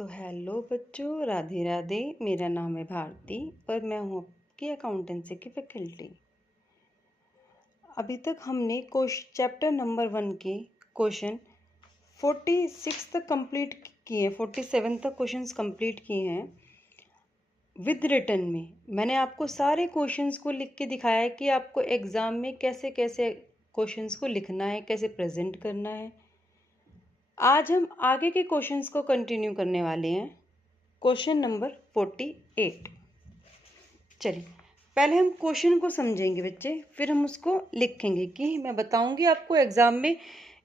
तो हेलो बच्चों, राधे राधे। मेरा नाम है भारती और मैं हूँ आपकी अकाउंटेंसी की फैकल्टी। अभी तक हमने चैप्टर नंबर 1 के क्वेश्चन 46 तक कंप्लीट किए हैं, 47 तक क्वेश्चंस कंप्लीट किए हैं विद रिटन में। मैंने आपको सारे क्वेश्चंस को लिख के दिखाया है कि आपको एग्ज़ाम में कैसे कैसे क्वेश्चंस को लिखना है, कैसे प्रेजेंट करना है। आज हम आगे के क्वेश्चंस को कंटिन्यू करने वाले हैं। Question number 48। चलिए पहले हम क्वेश्चन को समझेंगे बच्चे, फिर हम उसको लिखेंगे कि मैं बताऊंगी आपको एग्जाम में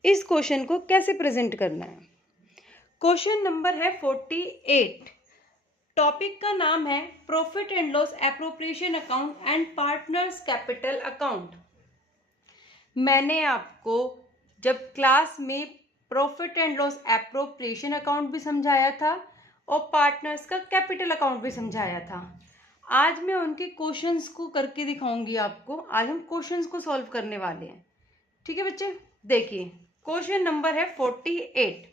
इस क्वेश्चन को कैसे प्रेजेंट करना है। क्वेश्चन नंबर है 48। टॉपिक का नाम है profit and loss appropriation account and partners capital account. मैंने आपको जब क्लास में profit and loss appropriation account भी समझाया था और पार्टनर्स का कैपिटल अकाउंट भी समझाया था। आज मैं उनके क्वेश्चंस को करके दिखाऊंगी आपको। आज हम क्वेश्चंस को सॉल्व करने वाले हैं। ठीक है बच्चे, देखिए क्वेश्चन नंबर है 48।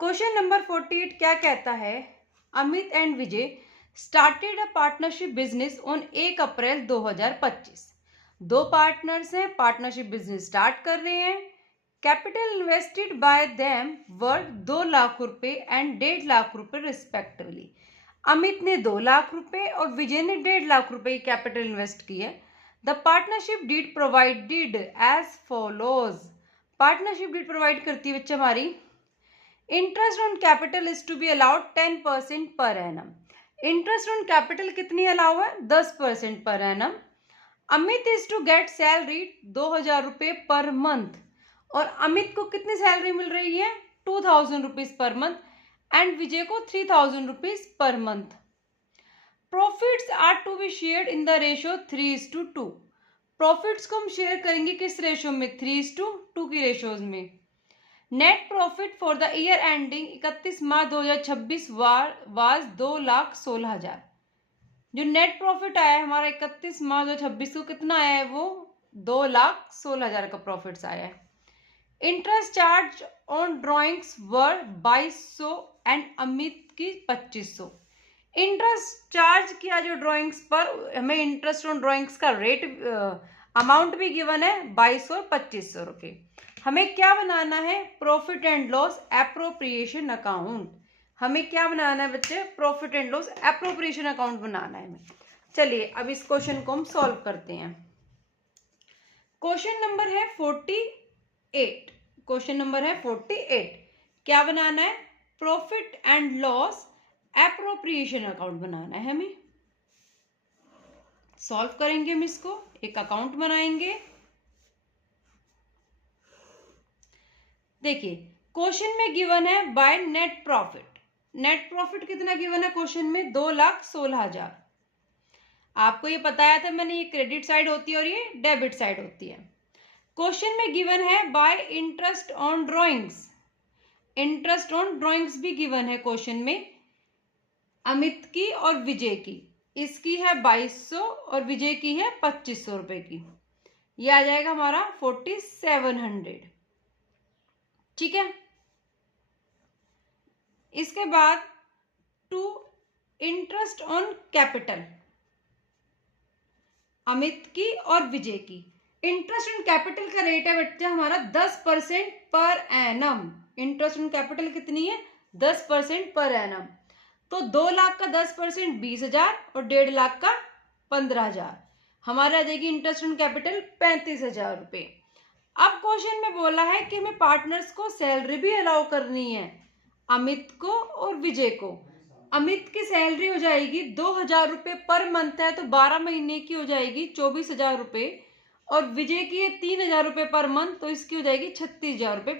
क्वेश्चन नंबर 48 क्या कहता है? Amit and Vijay started a partnership business on 1 अप्रैल 2025। दो पार्टनर्स हैं, पार्टनरशिप बिजनेस स्टार्ट कर रहे हैं। Capital invested bye them worth 2 lakh रुपए एंड 1.5 लाख रुपए रिस्पेक्टिवली। अमित ने 2 लाख रुपए और विजय ने 1.5 लाख रुपए की कैपिटल इन्वेस्ट की है। The partnership deed provided as follows. Partnership deed provide करती है बच्चे हमारी, interest on capital is to be allowed 10% per annum. Interest on capital कितनी अलाउ है? 10% per annum. Amit is to get salary 2,000 रुपये पर मंथ, और अमित को कितनी सैलरी मिल रही है? 2,000 रुपीज पर मंथ एंड विजय को 3,000 rupees per month. Profits are to be shared in the ratio 3:2। Profits को हम शेयर करेंगे किस रेशियो में? 3:2 की रेशियोज में। Net profit for the year ending 31 March 2026 was 2,16,000। जो नेट प्रॉफिट आया है हमारा 31 मार्च 2026 को कितना आया है? वो 2,16,000 का प्रॉफिट्स आया है। Interest charge on drawings were 2,200 and Amit की 2,500। इंटरेस्ट चार्ज किया जो ड्रॉइंग्स पर, हमें इंटरेस्ट ऑन ड्रॉइंग्स का रेट अमाउंट भी गिवन है 2,200 और 2,500 रुपये। हमें क्या बनाना है? Profit and loss appropriation account. हमें क्या बनाना है बच्चे? Profit and loss appropriation account बनाना है हमें। चलिए अब इस क्वेश्चन को हम सॉल्व करते हैं। क्वेश्चन नंबर है 48। क्वेश्चन नंबर है 48। क्या बनाना है? Profit and loss appropriation account बनाना है हमें। सॉल्व करेंगे हम इसको, एक अकाउंट बनाएंगे। देखिए क्वेश्चन में गिवन है bye net profit. Net profit कितना गिवन है क्वेश्चन में? 2,16,000। आपको ये बताया था मैंने, ये क्रेडिट साइड होती है और ये डेबिट साइड होती है। क्वेश्चन में गिवन है bye interest on drawings. Interest on drawings भी गिवन है क्वेश्चन में, अमित की और विजय की। इसकी है 2,200 और विजय की है 2,500 रुपए की। ये आ जाएगा हमारा 4,700। ठीक है। इसके बाद to interest on capital, Amit की और विजय की। इंटरेस्ट ऑन कैपिटल का रेट है बच्चा हमारा 10% per annum. Interest on capital कितनी है? 10% पर एनम। तो 2 लाख का 10% 20,000 और 1.5 लाख का 15,000। हमारा आ जाएगी इंटरेस्ट ऑन कैपिटल 35,000 रुपये। अब क्वेश्चन में बोला है कि हमें पार्टनर्स को सैलरी भी अलाउ करनी है, अमित को और विजय को। अमित की सैलरी हो जाएगी 2,000 रुपये पर मंथ है, तो 12 महीने की हो जाएगी 24,000 रुपये, और विजय की है 3,000 रुपये पर मंथ, तो इसकी हो जाएगी 36,000 रुपये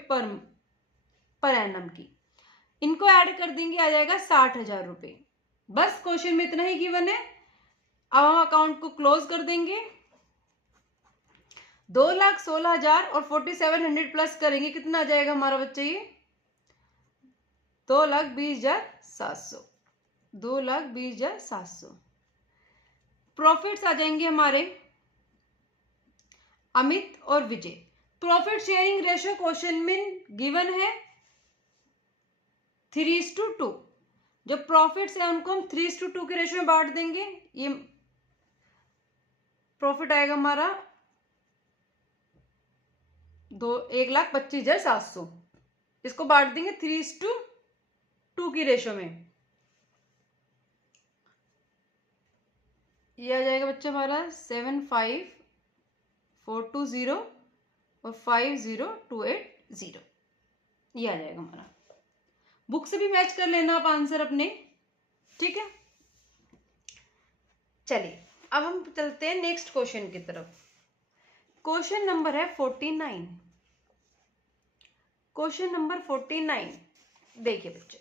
पर एनम की। इनको ऐड कर देंगे, आ जाएगा 60,000 रुपये। बस क्वेश्चन में इतना ही गिवन है। अब हम अकाउंट को क्लोज कर देंगे। 2,16,000 और 4,700 प्लस करेंगे, कितना आ जाएगा हमारा बच्चा? ये 2,20,700। 2,20,700 प्रॉफिट्स आ जाएंगे हमारे अमित और विजय। प्रॉफिट शेयरिंग रेशियो क्वेश्चन में गिवन है 3:2। जो प्रॉफिट्स है उनको हम 3:2 के रेशियो में बांट देंगे। ये प्रॉफिट आएगा हमारा 1,25,700। इसको बांट देंगे 3:2 की रेशियो में। ये आ जाएगा बच्चा हमारा 75420 और 50280। ये आ जाएगा हमारा। बुक से भी मैच कर लेना आप आंसर अपने, ठीक है। चलिए अब हम चलते हैं नेक्स्ट क्वेश्चन की तरफ। क्वेश्चन नंबर है 49। क्वेश्चन नंबर 49 देखिए बच्चे,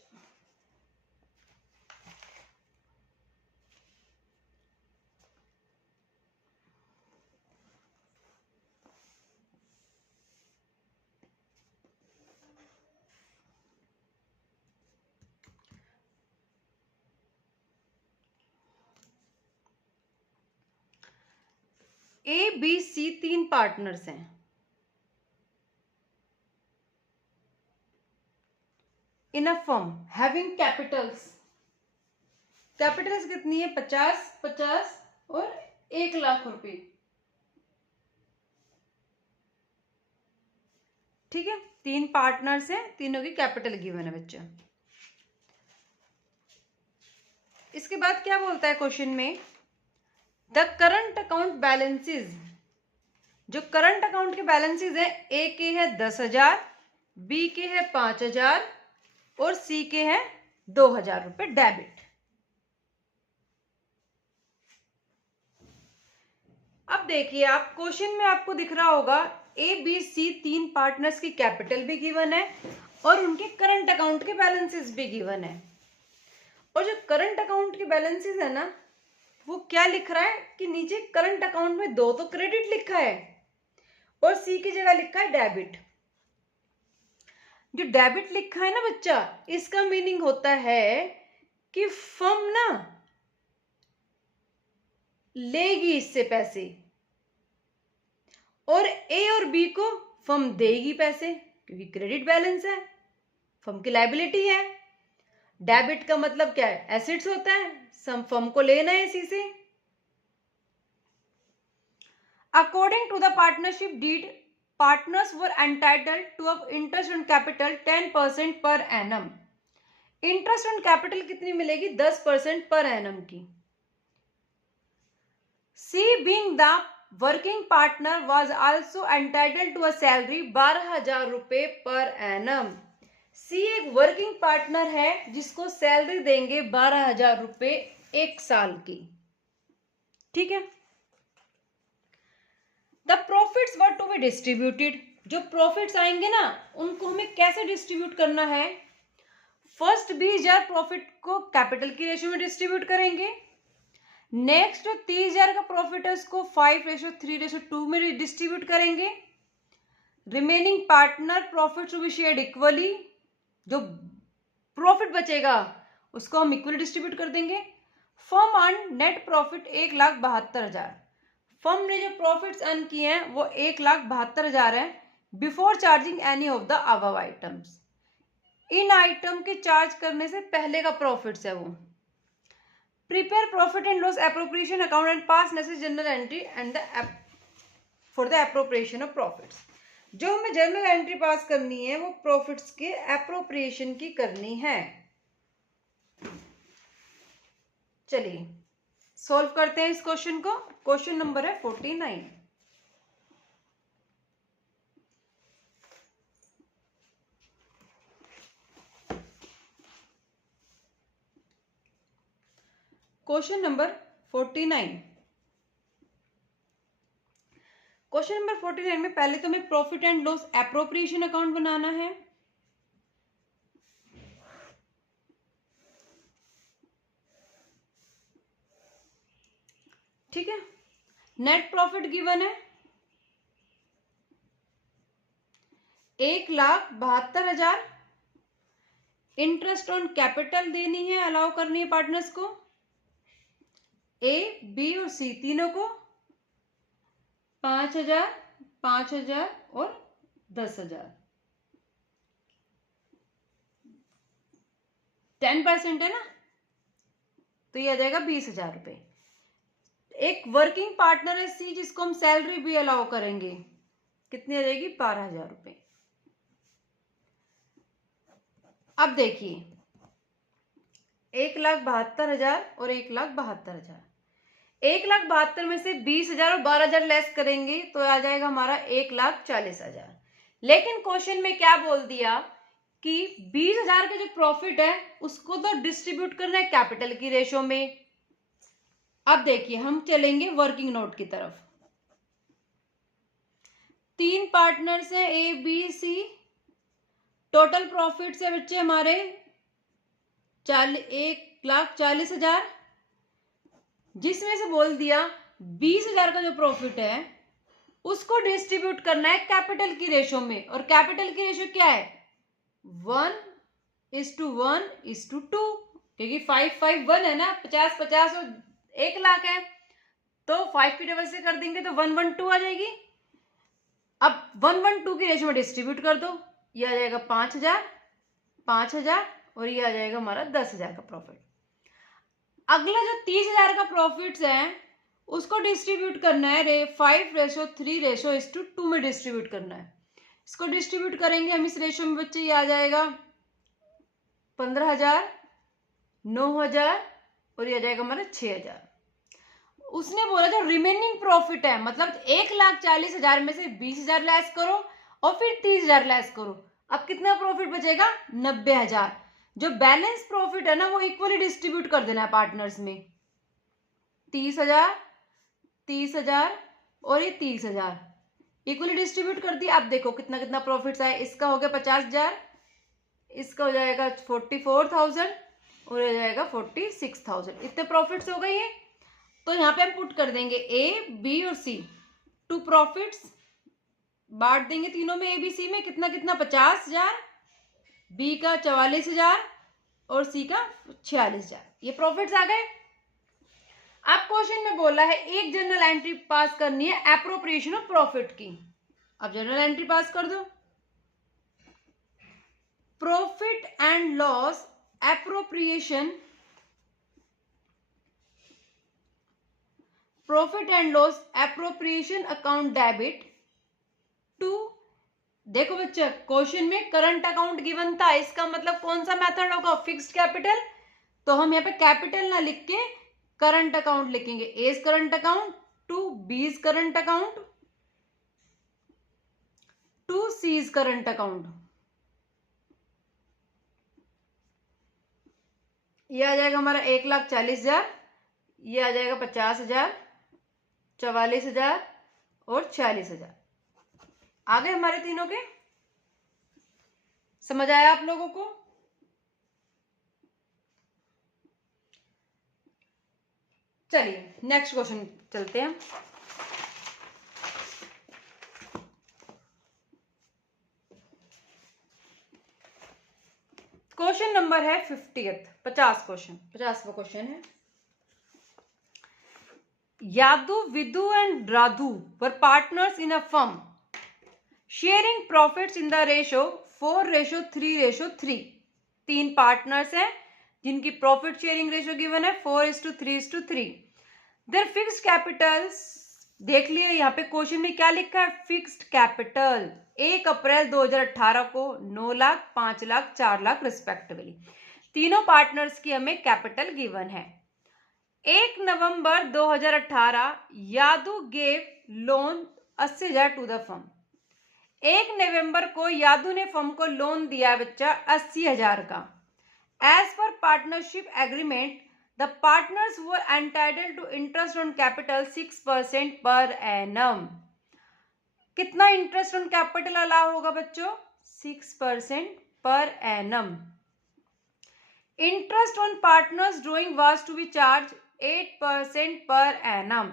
ABC 3 पार्टनर्स हैं। इन अ फर्म हैविंग कैपिटल्स कितनी है? 50, 50 और 1,00,000 रुपए, ठीक है। 3 पार्टनर्स हैं, तीनों की कैपिटल गिवन है बच्चा। इसके बाद क्या बोलता है क्वेश्चन में? द करंट अकाउंट बैलेंसेस, जो करंट अकाउंट के बैलेंसेस है, ए के है 10,000, बी के है 5,000 और सी के है 2,000 रुपए डेबिट। अब देखिए आप क्वेश्चन में आपको दिख रहा होगा ABC 3 पार्टनर्स की कैपिटल भी गिवन है और उनके करंट अकाउंट के बैलेंसेस भी गिवन है। और जो करंट अकाउंट के बैलेंसेस है ना, वो क्या लिख रहा है कि नीचे करंट अकाउंट में 2 तो क्रेडिट लिखा है और सी की जगह लिखा है डेबिट। जो डेबिट लिखा है ना बच्चा, इसका मीनिंग होता है कि फर्म ना लेगी इससे पैसे और ए और बी को फर्म देगी पैसे, क्योंकि क्रेडिट बैलेंस है, फर्म की लायबिलिटी है। डेबिट का मतलब क्या है? एसेट्स होता है, सम फर्म को लेना है इसी से। According to the partnership deed, partners were entitled to a interest on capital 10% per annum. Interest on capital कितनी मिलेगी? 10% पर एनम की। C being the working partner was also entitled to a salary 12,000 रुपए per annum. सी एक working partner है जिसको salary देंगे 12,000 रुपए 1 साल की, ठीक है। The profits were to be distributed, जो प्रॉफिट्स आएंगे ना उनको हमें कैसे डिस्ट्रीब्यूट करना है? फर्स्ट 20,000 प्रॉफिट को कैपिटल की रेशियो में डिस्ट्रीब्यूट करेंगे। नेक्स्ट जो 30,000 का प्रॉफिट है उसको 5:3:2 में डिस्ट्रीब्यूट करेंगे। Remaining partner profit to be shared equally, जो प्रॉफिट बचेगा उसको हम इक्वली डिस्ट्रीब्यूट कर देंगे। Firm earn net profit 1,72,000। Firm ने जो प्रॉफिट्स अर्न किए हैं वो 1,72,000 है before charging any of the above items. इन आइटम के चार्ज करने से पहले का प्रॉफिट्स है वो। Prepare profit and loss appropriation account and pass necessary journal entry and for the appropriation of profits. जो हमें जर्नल एंट्री पास करनी है वो प्रॉफिट्स के एप्रोप्रिएशन की करनी है। चलिए सॉल्व करते हैं इस क्वेश्चन को। क्वेश्चन नंबर है 49। Question number 49। क्वेश्चन नंबर 49 में पहले तो हमें profit and loss appropriation account बनाना है। ठीक है, नेट प्रॉफिट गिवन है 1,72,000। इंटरेस्ट ऑन कैपिटल देनी है, अलाउ करनी है पार्टनर्स को, ए बी और सी तीनों को 5,000, 5,000 और 10,000। 10% है ना, तो ये आ जाएगा 20,000 रुपये। एक वर्किंग पार्टनर है सी, जिसको हम सैलरी भी अलाउ करेंगे, कितनी आ जाएगी? 12,000 रुपये। अब देखिए 1,72,000 और 1,72,000, 1,72,000 में से 20,000 और 12,000 लेस करेंगे तो आ जाएगा हमारा 1,40,000। लेकिन क्वेश्चन में क्या बोल दिया कि 20,000 का जो प्रॉफिट है उसको तो डिस्ट्रीब्यूट करना है कैपिटल की रेशो में। अब देखिए हम चलेंगे वर्किंग नोट की तरफ। 3 पार्टनर्स हैं A B C, total profit से बच्चे हमारे 1,40,000, जिसमें से बोल दिया 20,000 का जो प्रॉफिट है उसको डिस्ट्रीब्यूट करना है कैपिटल की रेशो में। और कैपिटल की रेशो क्या है? 1:1:2, क्योंकि 5:5:1 है ना, 50:50 और 1,00,000 है, तो 5 की डबल से कर देंगे तो 1:1:2 आ जाएगी। अब 1:1:2 की रेशो में डिस्ट्रीब्यूट कर दो, ये आ जाएगा 5,000, 5,000 और ये आ जाएगा हमारा 10,000 का प्रॉफिट। अगला जो 30,000 का प्रॉफिट्स है उसको डिस्ट्रीब्यूट करना है 5:3:2 में डिस्ट्रीब्यूट करना है। इसको डिस्ट्रीब्यूट करेंगे हम इस रेशो में बच्चे, ये आ जाएगा 15,000, 9,000 और ये आ जाएगा हमारा 6,000। उसने बोला जो रिमेनिंग प्रॉफिट है, मतलब 1,40,000 में से 20,000 लेस करो और फिर 30,000 लेस करो, अब कितना प्रॉफिट बचेगा? 90,000। जो बैलेंस प्रॉफिट है ना वो इक्वली डिस्ट्रीब्यूट कर देना है पार्टनर्स में, 30,000, 30,000 और ये 30,000 इक्वली डिस्ट्रीब्यूट कर दिया। अब देखो कितना कितना प्रॉफिट्स आए, इसका हो गया 50,000, इसका हो जाएगा 44,000 और हो जाएगा 46,000। इतने प्रॉफिट्स हो गए ये। तो यहाँ पे हम पुट कर देंगे ए बी और सी, 2 प्रॉफिट्स बांट देंगे तीनों में, ए बी सी में, कितना कितना 50,000, बी का 44,000 और सी का 46,000। ये प्रॉफिट्स आ गए। अब क्वेश्चन में बोला है एक जर्नल एंट्री पास करनी है एप्रोप्रिएशन ऑफ प्रॉफिट की। अब जर्नल एंट्री पास कर दो, profit and loss appropriation, profit and loss appropriation account debit to. देखो बच्चा क्वेश्चन में करंट अकाउंट गिवन था, इसका मतलब कौन सा मेथड होगा? Fixed capital. तो हम यहाँ पे कैपिटल ना लिख के करंट अकाउंट लिखेंगे, A's current account to B's current account to C's current account. ये आ जाएगा हमारा 1,40,000, ये आ जाएगा 50,000, 44,000 और 46,000। आ गए हमारे तीनों के। समझ आया आप लोगों को? चलिए नेक्स्ट क्वेश्चन चलते हैं। क्वेश्चन नंबर है 50वां क्वेश्चन है। Yadu, Vidu and Radhu were partners in a firm sharing profits in the ratio 4:3:3। 3 partners हैं जिनकी प्रॉफिट शेयरिंग रेशो गिवन है 4:3:3। देयर फिक्स्ड कैपिटल्स, देख लिए यहाँ पे क्वेश्चन में क्या लिखा है? फिक्स्ड कैपिटल 1 अप्रैल 2018 को 9 लाख, 5 लाख, 4 लाख रिस्पेक्टिवली। तीनों पार्टनर्स की हमें कैपिटल गिवन है। 1 November 2018 Yadu gave loan 80,000 to the firm. 1 नवंबर को यादू ने फर्म को लोन दिया बच्चा 80,000 का। As per partnership agreement the partners were entitled to interest on capital 6% per annum. कितना इंटरेस्ट ऑन कैपिटल अलाउ होगा बच्चों? 6% per annum. Interest on partners drawing was to be charge 8% per annum.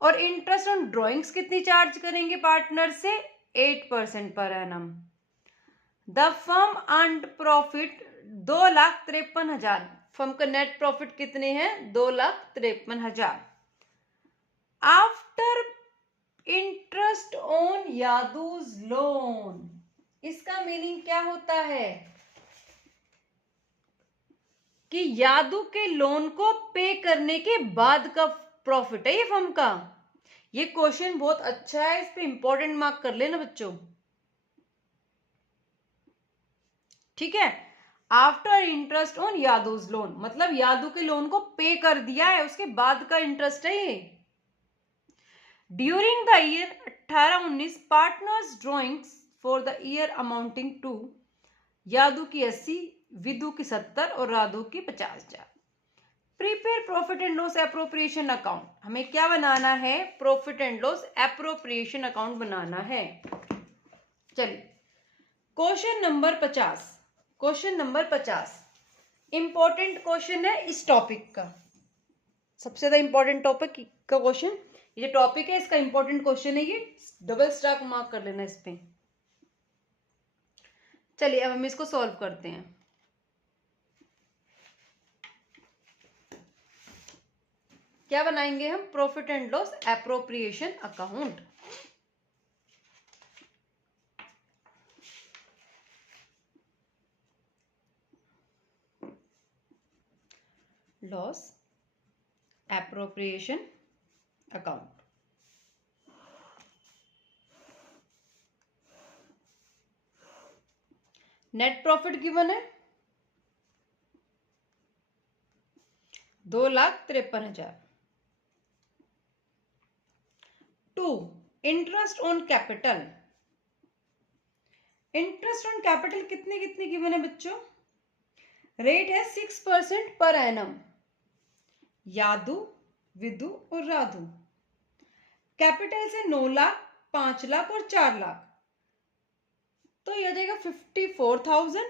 और interest on drawings कितनी charge करेंगे partner से? 8% per annum. The firm earned profit 2,53,000। Firm का net profit कितने हैं? 2,53,000 after interest on Yadu's loan. इसका मीनिंग क्या होता है? कि यादू के लोन को पे करने के बाद का प्रॉफिट है ये फर्म का। ये क्वेश्चन बहुत अच्छा है, इस पे इंपॉर्टेंट मार्क कर लेना बच्चों, ठीक है। After interest on Yadu's loan, मतलब यादू के लोन को पे कर दिया है, उसके बाद का इंटरेस्ट है ये। During the year 18-19 partners drawings for the year amounting to, Yadu की 80, विदु की 70 और राधु की 50,000। Prepare profit and loss appropriation account, हमें क्या बनाना है, profit and loss appropriation account बनाना है। चलिए question number 50, question number 50 important question है इस टॉपिक का, सबसे ज्यादा इंपॉर्टेंट टॉपिक का क्वेश्चन, ये टॉपिक है इसका इंपॉर्टेंट क्वेश्चन है, ये डबल स्टार मार्क कर लेना इस पे। चलिए अब हम इसको सॉल्व करते हैं। क्या बनाएंगे हम, profit and loss appropriation account. Loss appropriation account. Net profit given है 2,53,000। To, interest on capital, interest on capital कितने कितने गिवन है बच्चों, रेट है 6% पर एनम, यादू, विदु और राधु। कैपिटल से 9 लाख, 5 लाख और 4 लाख, तो यह आ जाएगा 54,000,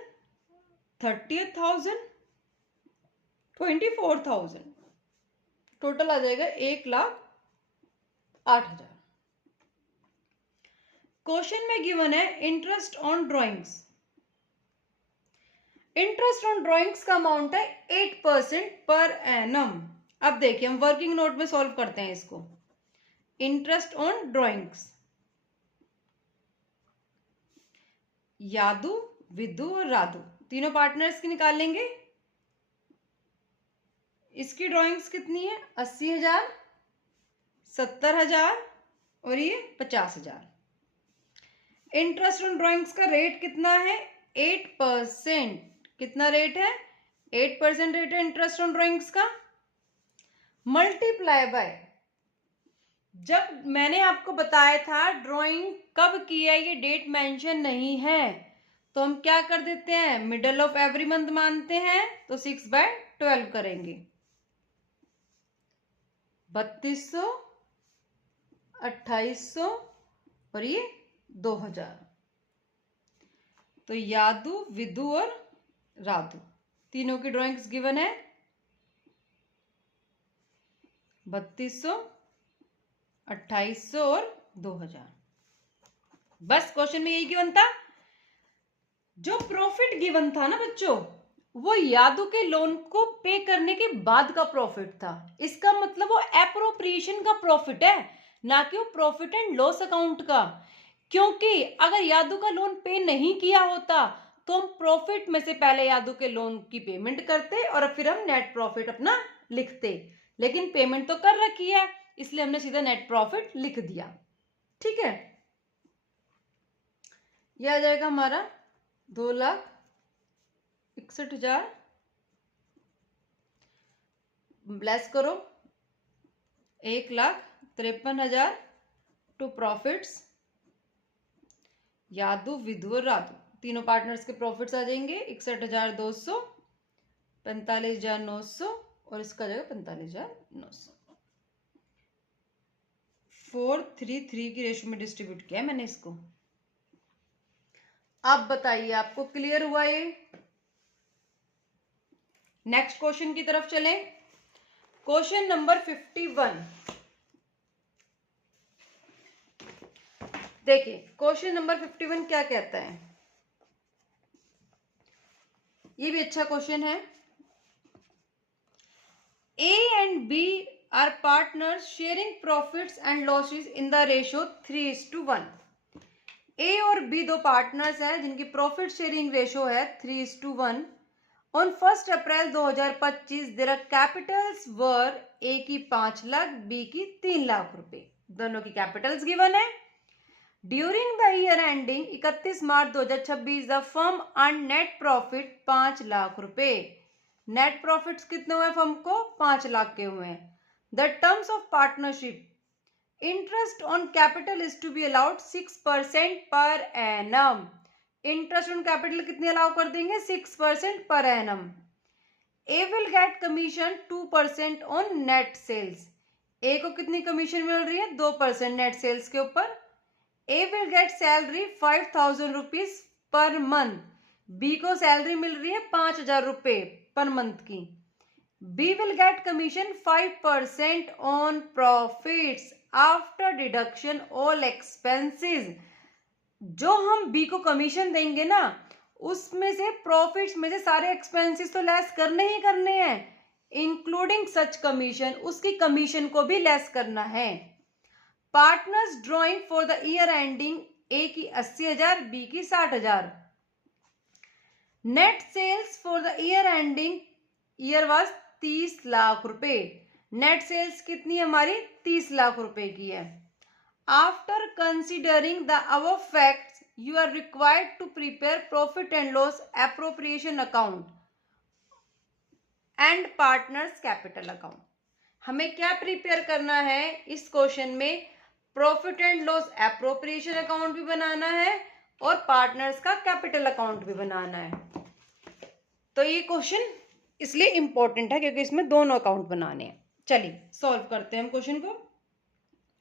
30,000, 24,000, टोटल आ जाएगा 1,08,000। क्वेश्चन में गिवन है interest on drawings, interest on drawings का अमाउंट है 8% पर एनम। अब देखिए हम वर्किंग नोट में सॉल्व करते हैं इसको। इंटरेस्ट ऑन ड्रॉइंग्स, यादू, विदु और राधु तीनों पार्टनर्स की निकाल लेंगे। इसकी ड्राइंग्स कितनी है, 80,000, 70,000 और ये 50,000। इंटरेस्ट ऑन ड्राइंग्स का रेट कितना है, 8%। कितना रेट है, 8% रेट है इंटरेस्ट ऑन ड्राइंग्स का। मल्टीप्लाई बाय, जब मैंने आपको बताया था ड्राइंग कब की है ये डेट मेंशन नहीं है, तो हम क्या कर देते हैं, मिडल ऑफ एवरी मंथ मानते हैं, तो 6/12 करेंगे। 3200, 2800 और ये 2000। तो यादू, विदु और राधु तीनों की ड्राइंग्स गिवन है 3200, 2800 और 2000। बस क्वेश्चन में यही गिवन था। जो प्रॉफिट गिवन था ना बच्चों, वो यादू के लोन को पे करने के बाद का प्रॉफिट था। इसका मतलब वो एप्रोप्रिएशन का प्रॉफिट है, ना कि वो प्रॉफिट एंड लॉस अकाउंट का। क्योंकि अगर यादू का लोन पे नहीं किया होता तो हम प्रॉफिट में से पहले यादू के लोन की पेमेंट करते और फिर हम नेट प्रॉफिट अपना लिखते, लेकिन पेमेंट तो कर रखी है इसलिए हमने सीधा नेट प्रॉफिट लिख दिया। ठीक है, यह आ जाएगा हमारा 2,61,000 ब्लेस करो 1,53,000 टू प्रॉफिट्स, यादू, विदु और राधु तीनों पार्टनर्स के प्रॉफिट्स आ जाएंगे 61,200, 45,900 और इसका जाएगा 45,900। 4:3:3 की रेशो में डिस्ट्रीब्यूट किया है मैंने इसको। अब बताइए आपको क्लियर हुआ ये। नेक्स्ट क्वेश्चन की तरफ चलें। Question number 51। देखिए क्वेश्चन नंबर 51 क्या कहता है, ये भी अच्छा क्वेश्चन है। A and B are partners sharing profits and losses in the ratio 3:1। A और B दो पार्टनर्स हैं जिनकी प्रॉफिट शेयरिंग रेशो है 3:1 ऑन 1 अप्रैल 2025 देयर कैपिटल्स वर ए की 5 लाख, बी की 3 लाख रुपए। दोनों की कैपिटल्स गिवन है। During the year ending 31 March 2026 the firm earn net profit 5 lakh रुपए। नेट प्रॉफिट्स कितने हुए फर्म को? 5 लाख के हुए हैं। The terms of partnership, interest on capital is to be allowed 6% per annum. Interest on capital कितने allow कर देंगे? 6% per annum. A will get commission 2% on net sales. A को कितनी कमीशन मिल रही है? 2% नेट सेल्स के ऊपर। A will get salary 5,000 rupees per month. B को सैलरी मिल रही है 5,000 रुपए पर मंथ की। B will get commission 5% on profits after deduction all expenses. जो हम बी को कमीशन देंगे ना, उसमें से प्रॉफिट्स में से सारे एक्सपेंसेस तो लेस करने ही करने हैं, इंक्लूडिंग सच कमीशन। उसकी कमीशन को भी लेस करना है। Partners drawing for the year ending, A की 80,000, बी की 60,000। Net sales for the year ending year was 30 lakh रुपए। नेट सेल्स कितनी हमारी? 30 लाख रुपए की है। After considering the above facts you are required to prepare profit and loss appropriation account and partners capital account. हमें क्या प्रिपेयर करना है इस क्वेश्चन में? Profit and loss appropriation account भी बनाना है और पार्टनर्स का कैपिटल अकाउंट भी बनाना है। तो ये क्वेश्चन इसलिए इंपॉर्टेंट है क्योंकि इसमें दोनों अकाउंट बनाने हैं। चलिए सॉल्व करते हैं हम क्वेश्चन को।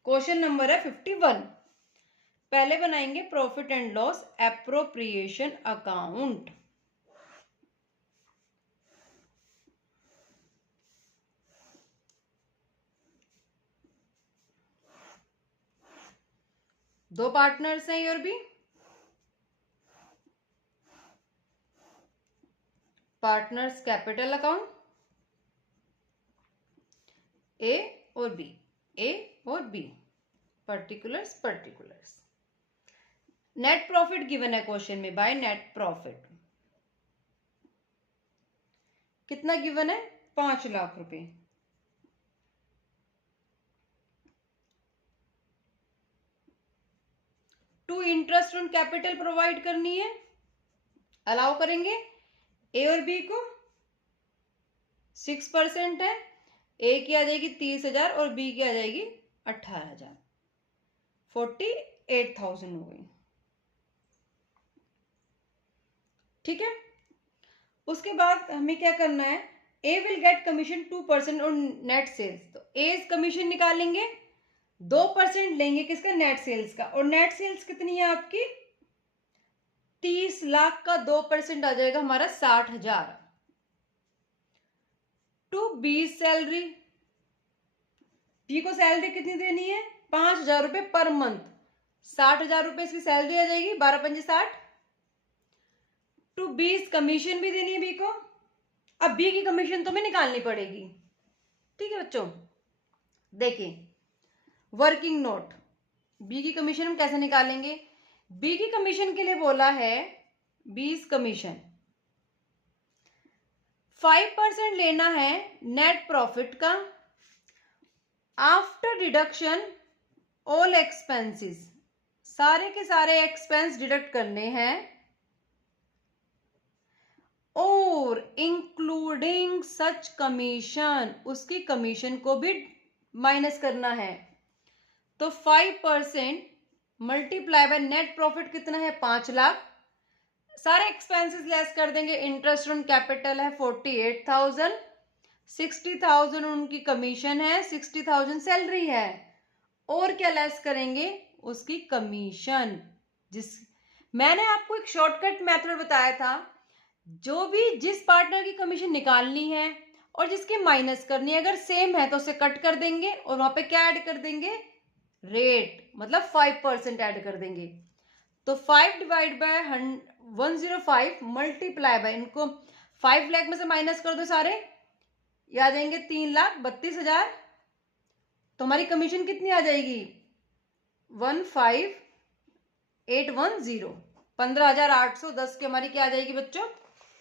क्वेश्चन नंबर है 51। पहले बनाएंगे profit and loss appropriation account. दो पार्टनर्स हैं ए और B. Partners capital account A और बी, ए और B, particulars. Net profit given है क्वेश्चन में। बाय नेट प्रॉफिट कितना गिवन है? 5 लाख रुपए। To interest on capital provide करनी है, अलाउ करेंगे। ए और बी को 6% है। ए की आ जाएगी 30,000 और बी की आ जाएगी 18,000, 48,000 हो गई। ठीक है। उसके बाद हमें क्या करना है? A will get commission 2% on net sales. तो ए कमीशन निकालेंगे, 2% लेंगे किसका? नेट सेल्स का। और नेट सेल्स कितनी है आपकी? 30 लाख का 2% आ जाएगा हमारा 60,000। टू बी सैलरी, बी को सैलरी कितनी देनी है? 5,000 रुपए पर मंथ। 60,000 रुपए इसकी सैलरी आ जाएगी, 12×5 = 60। टू बी कमीशन भी देनी है बी को। अब बी की कमीशन तो हमें निकालनी पड़ेगी। ठीक है बच्चों, देखिए वर्किंग नोट, बी की कमीशन हम कैसे निकालेंगे? बी की कमीशन के लिए बोला है 20 कमीशन, 5% लेना है नेट प्रॉफिट का आफ्टर डिडक्शन ऑल एक्सपेंसेस। सारे के सारे एक्सपेंस डिडक्ट करने हैं और इंक्लूडिंग सच कमीशन, उसकी कमीशन को भी माइनस करना है। तो 5% मल्टीप्लाई बाय नेट प्रॉफिट कितना है? 5 लाख। सारे एक्सपेंसेस लेस कर देंगे। इंटरेस्ट ऑन कैपिटल है 48,000, 60,000 उनकी कमीशन है, 60,000 सैलरी है, और क्या लेस करेंगे? उसकी कमीशन। मैंने आपको एक शॉर्टकट मेथड बताया था, जो भी जिस पार्टनर की कमीशन निकालनी है और जिसकी माइनस करनी है, अगर सेम है तो उसे कट कर देंगे और वहां पे क्या ऐड कर देंगे? रेट, मतलब 5% ऐड कर देंगे। तो 5 डिवाइड बाय 105 मल्टीप्लाई बाय, इनको 5 लाख में से माइनस कर दो सारे, ये आ जाएंगे 3,32,000। तो हमारी कमीशन कितनी आ जाएगी? 15,810, 15,810 की हमारी क्या आ जाएगी बच्चों?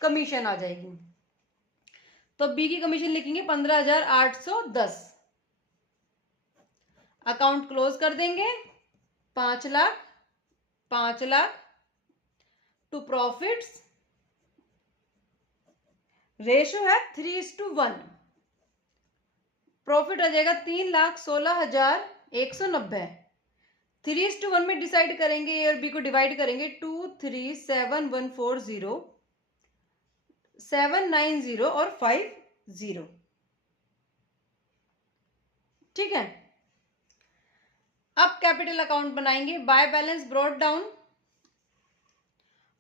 कमीशन आ जाएगी। तो बी की कमीशन लिखेंगे 15,810। अकाउंट क्लोज कर देंगे। 5 lakh, 5 lakh to profits, ratio है 3:1। प्रॉफिट आ जाएगा 3,16,190। 3:1 में डिसाइड करेंगे, ए और बी को डिवाइड करेंगे। 237,140, 790 और 50। ठीक है। अब कैपिटल अकाउंट बनाएंगे। By balance brought down.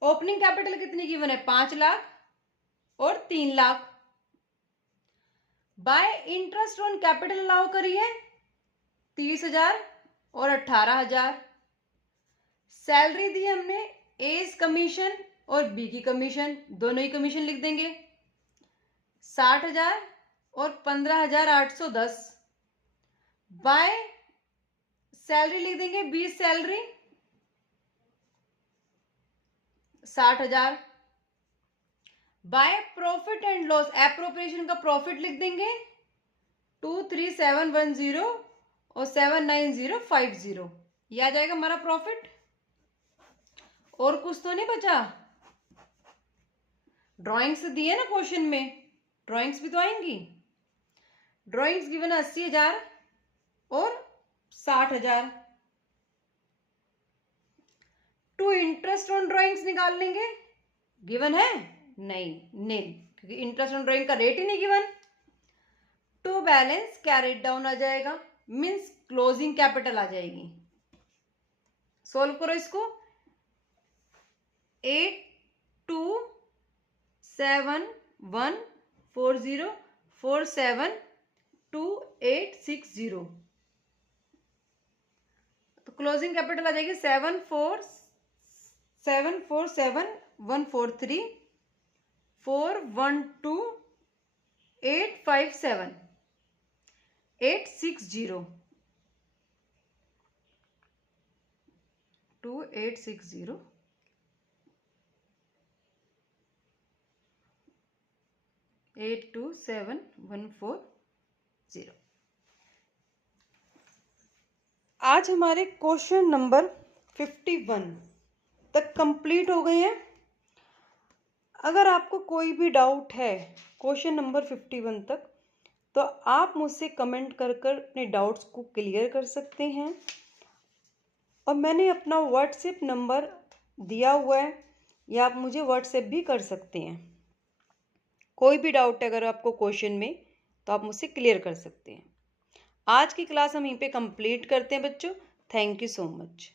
Opening capital कितनी गिवन है? 5 लाख और 3 lakh. Bye interest on capital allow करिए 30,000 और 18,000। सैलरी दी हमने, एज कमीशन और बी की कमीशन, दोनों ही कमीशन लिख देंगे। 60,000 और 15,810। बाय सैलरी लिख देंगे, 20 salary 60,000। By profit and loss, appropriation का प्रॉफिट लिख देंगे 23710 और 79050। ये आ जाएगा हमारा प्रॉफिट। और कुछ तो नहीं बचा? ड्राइंग्स दिए ना क्वेश्चन में, ड्राइंग्स भी तो आएंगी। ड्राइंग्स गिवन 80,000 और 60,000। टू इंटरेस्ट ऑन ड्राइंग्स निकाल लेंगे। गिवन है? नहीं, नील, क्योंकि इंटरेस्ट ऑन ड्राइंग का रेट ही नहीं given. To balance carried down आ जाएगा, मीन्स क्लोजिंग कैपिटल आ जाएगी। सोल्व करो इसको। 827140472860। तो क्लोजिंग कैपिटल आ जाएगी 747,143 412,857 860 2860 827,140। आज हमारे क्वेश्चन नंबर 51 तक कंप्लीट हो गए हैं। अगर आपको कोई भी डाउट है क्वेश्चन नंबर 51 तक, तो आप मुझसे कमेंट कर अपने डाउट्स को क्लियर कर सकते हैं। और मैंने अपना व्हाट्सएप नंबर दिया हुआ है, या आप मुझे व्हाट्सएप भी कर सकते हैं। कोई भी डाउट है अगर आपको क्वेश्चन में, तो आप मुझसे क्लियर कर सकते हैं। आज की क्लास हम यहीं पे कंप्लीट करते हैं बच्चों। Thank you so much.